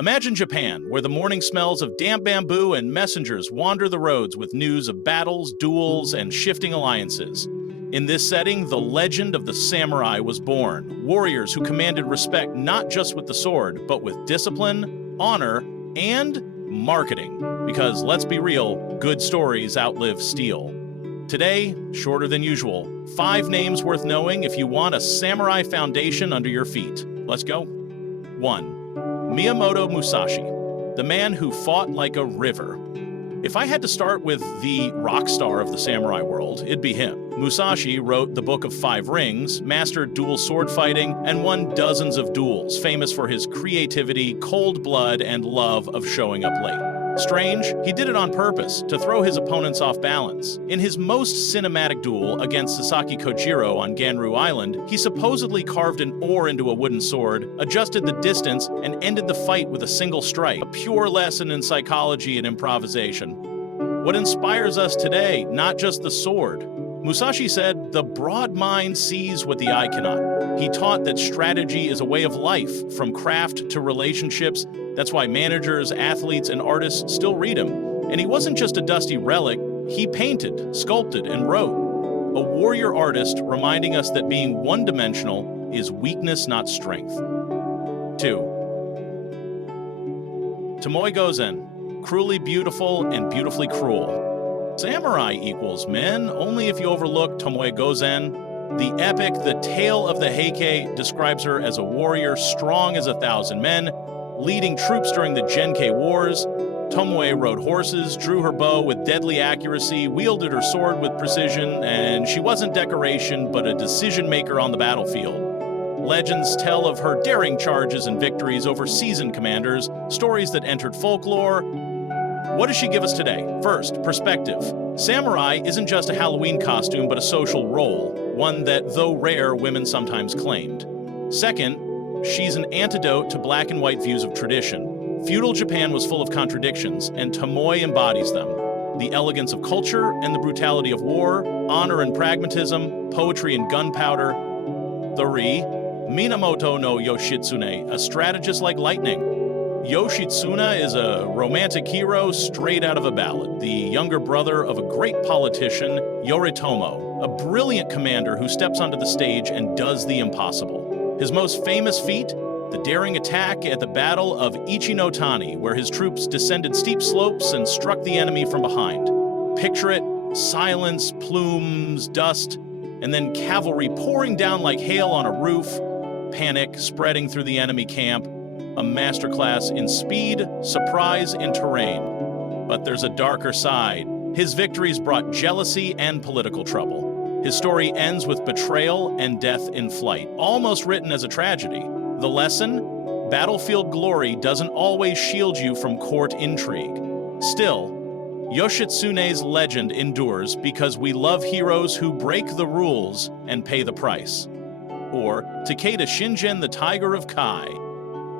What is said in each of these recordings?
Imagine Japan, where the morning smells of damp bamboo and messengers wander the roads with news of battles, duels, and shifting alliances. In this setting, the legend of the samurai was born, warriors who commanded respect not just with the sword, but with discipline, honor, and marketing. Because let's be real, good stories outlive steel. Today, shorter than usual, 5 names worth knowing if you want a samurai foundation under your feet. Let's go. 1. Miyamoto Musashi, the man who fought like a river. If I had to start with the rock star of the samurai world, it'd be him. Musashi wrote the Book of 5 Rings, mastered dual sword fighting, and won dozens of duels, famous for his creativity, cold blood, and love of showing up late. Strange, he did it on purpose, to throw his opponents off balance. In his most cinematic duel against Sasaki Kojiro on Ganru Island, he supposedly carved an oar into a wooden sword, adjusted the distance, and ended the fight with a single strike. A pure lesson in psychology and improvisation. What inspires us today, not just the sword. Musashi said, "The broad mind sees what the eye cannot." He taught that strategy is a way of life, from craft to relationships. That's why managers, athletes, and artists still read him. And he wasn't just a dusty relic, he painted, sculpted, and wrote. A warrior artist reminding us that being one-dimensional is weakness, not strength. 2. Tomoe Gozen, cruelly beautiful and beautifully cruel. Samurai equals men, only if you overlook Tomoe Gozen. The epic The Tale of the Heike describes her as a warrior strong as 1,000 men, leading troops during the Genkei Wars. Tomoe rode horses, drew her bow with deadly accuracy, wielded her sword with precision, and she wasn't decoration, but a decision-maker on the battlefield. Legends tell of her daring charges and victories over seasoned commanders, stories that entered folklore. What does she give us today? First, perspective. Samurai isn't just a Halloween costume, but a social role, one that, though rare, women sometimes claimed. Second, she's an antidote to black and white views of tradition. Feudal Japan was full of contradictions, and Tomoe embodies them. The elegance of culture and the brutality of war, honor and pragmatism, poetry and gunpowder. 3. Minamoto no Yoshitsune, a strategist like lightning. Yoshitsune is a romantic hero straight out of a ballad, the younger brother of a great politician, Yoritomo, a brilliant commander who steps onto the stage and does the impossible. His most famous feat? The daring attack at the Battle of Ichinotani, where his troops descended steep slopes and struck the enemy from behind. Picture it, silence, plumes, dust, and then cavalry pouring down like hail on a roof, panic spreading through the enemy camp. A masterclass in speed, surprise, and terrain. But there's a darker side. His victories brought jealousy and political trouble. His story ends with betrayal and death in flight, almost written as a tragedy. The lesson? Battlefield glory doesn't always shield you from court intrigue. Still, Yoshitsune's legend endures because we love heroes who break the rules and pay the price. Or Takeda Shingen, the Tiger of Kai.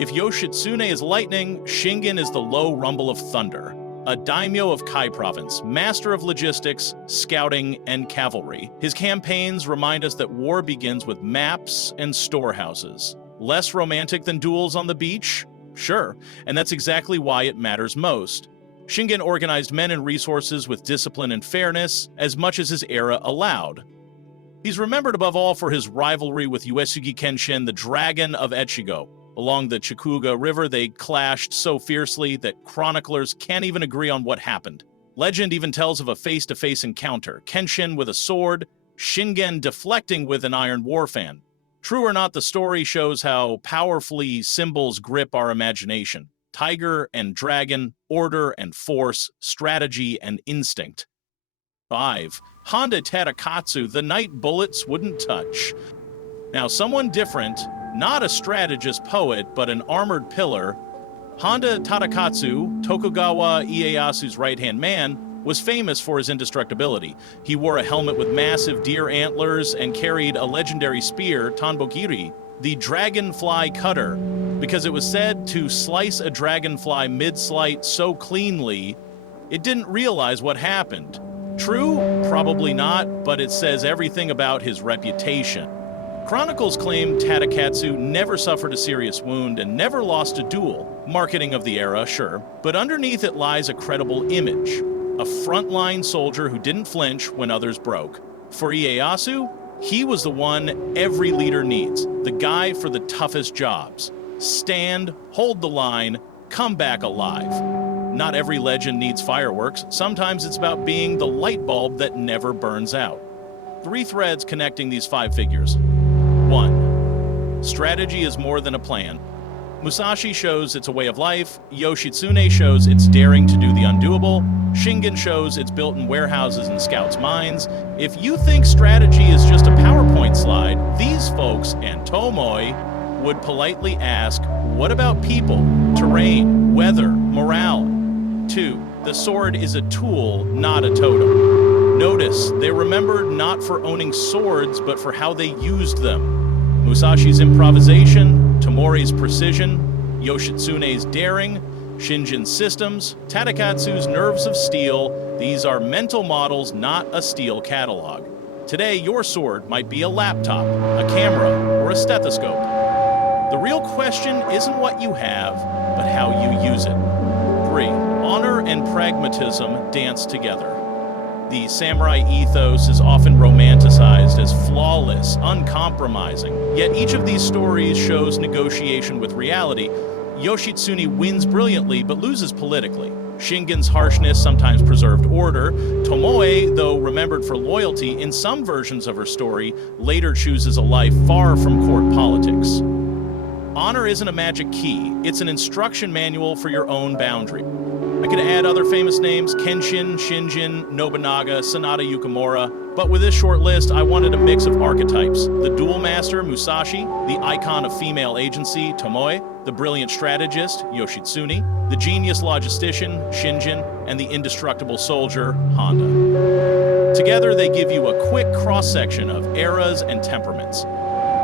If Yoshitsune is lightning, Shingen is the low rumble of thunder, a daimyo of Kai province, master of logistics, scouting, and cavalry. His campaigns remind us that war begins with maps and storehouses. Less romantic than duels on the beach? Sure, and that's exactly why it matters most. Shingen organized men and resources with discipline and fairness, as much as his era allowed. He's remembered above all for his rivalry with Uesugi Kenshin, the Dragon of Echigo. Along the Chikuga River, they clashed so fiercely that chroniclers can't even agree on what happened. Legend even tells of a face-to-face encounter, Kenshin with a sword, Shingen deflecting with an iron warfan. True or not, the story shows how powerfully symbols grip our imagination. Tiger and dragon, order and force, strategy and instinct. 5. Honda Tadakatsu, the knight bullets wouldn't touch. Now, someone different, not a strategist poet, but an armored pillar, Honda Tadakatsu, Tokugawa Ieyasu's right-hand man, was famous for his indestructibility. He wore a helmet with massive deer antlers and carried a legendary spear, Tanbogiri, the dragonfly cutter, because it was said to slice a dragonfly mid-slight so cleanly, it didn't realize what happened. True? Probably not, but it says everything about his reputation. Chronicles claim Tadakatsu never suffered a serious wound and never lost a duel. Marketing of the era, sure, but underneath it lies a credible image. A frontline soldier who didn't flinch when others broke. For Ieyasu, he was the one every leader needs, the guy for the toughest jobs. Stand, hold the line, come back alive. Not every legend needs fireworks. Sometimes it's about being the light bulb that never burns out. 3 threads connecting these 5 figures. 1. Strategy is more than a plan. Musashi shows it's a way of life. Yoshitsune shows it's daring to do the undoable. Shingen shows it's built in warehouses and scouts' minds. If you think strategy is just a PowerPoint slide, these folks and Tomoe would politely ask, what about people, terrain, weather, morale? 2. The sword is a tool, not a totem. Notice, they're remembered not for owning swords, but for how they used them. Musashi's improvisation, Tomoe's precision, Yoshitsune's daring, Shinjin's systems, Tadakatsu's nerves of steel. These are mental models, not a steel catalog. Today, your sword might be a laptop, a camera, or a stethoscope. The real question isn't what you have, but how you use it. 3. Honor and pragmatism dance together. The samurai ethos is often romanticized as flawless, uncompromising. Yet each of these stories shows negotiation with reality. Yoshitsune wins brilliantly, but loses politically. Shingen's harshness sometimes preserved order. Tomoe, though remembered for loyalty in some versions of her story, later chooses a life far from court politics. Honor isn't a magic key. It's an instruction manual for your own boundary. I could add other famous names, Kenshin, Shinjin, Nobunaga, Sanada Yukimura, but with this short list, I wanted a mix of archetypes. The duel master, Musashi, the icon of female agency, Tomoe, the brilliant strategist, Yoshitsune, the genius logistician, Shinjin, and the indestructible soldier, Honda. Together, they give you a quick cross-section of eras and temperaments.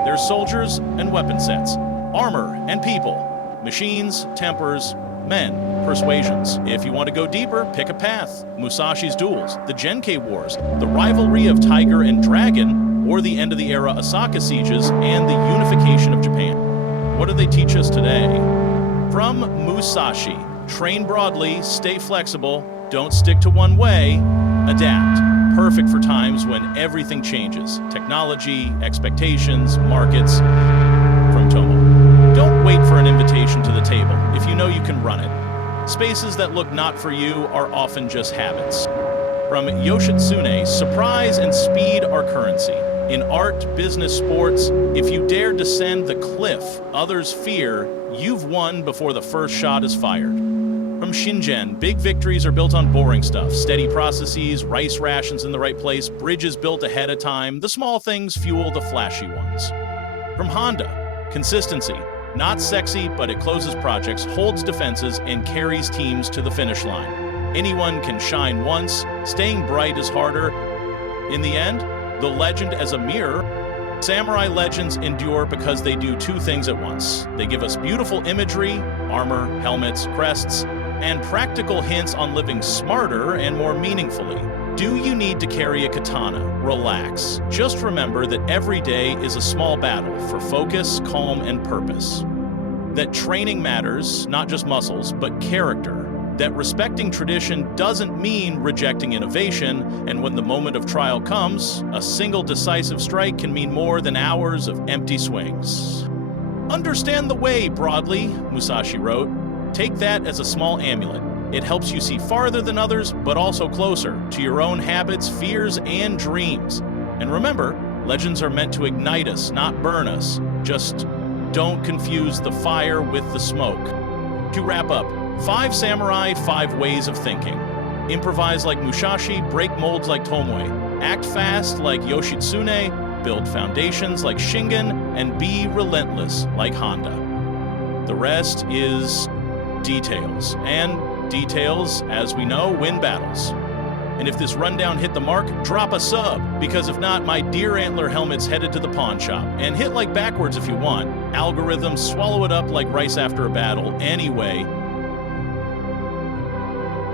There's soldiers and weapon sets, armor and people, machines, tempers, men, persuasions. If you want to go deeper, pick a path. Musashi's duels, the Genkei Wars, the rivalry of tiger and dragon, or the end of the era Osaka sieges, and the unification of Japan. What do they teach us today? From Musashi, train broadly, stay flexible, don't stick to one way, adapt. Perfect for times when everything changes. Technology, expectations, markets. From Tomo. Don't wait for an invitation to the table if you know you can run it. Spaces that look not for you are often just habits. From Yoshitsune, surprise and speed are currency. In art, business, sports, if you dare descend the cliff others fear, you've won before the first shot is fired. From Shinjin, big victories are built on boring stuff. Steady processes, rice rations in the right place, bridges built ahead of time. The small things fuel the flashy ones. From Honda, consistency. Not sexy, but it closes projects, holds defenses, and carries teams to the finish line. Anyone can shine once. Staying bright is harder. In the end, the legend as a mirror. Samurai legends endure because they do 2 things at once. They give us beautiful imagery, armor, helmets, crests, and practical hints on living smarter and more meaningfully. Do you need to carry a katana? Relax. Just remember that every day is a small battle for focus, calm, and purpose. That training matters, not just muscles, but character. That respecting tradition doesn't mean rejecting innovation, and when the moment of trial comes, a single decisive strike can mean more than hours of empty swings. Understand the way broadly, Musashi wrote. Take that as a small amulet. It helps you see farther than others, but also closer to your own habits, fears, and dreams. And remember, legends are meant to ignite us, not burn us. Just don't confuse the fire with the smoke. To wrap up, 5 samurai, 5 ways of thinking. Improvise like Musashi, break molds like Tomoe. Act fast like Yoshitsune, build foundations like Shingen, and be relentless like Honda. The rest is details. And details, as we know, win battles. And if this rundown hit the mark, drop a sub, because if not, my deer antler helmet's headed to the pawn shop. And hit like backwards if you want. Algorithms swallow it up like rice after a battle. Anyway,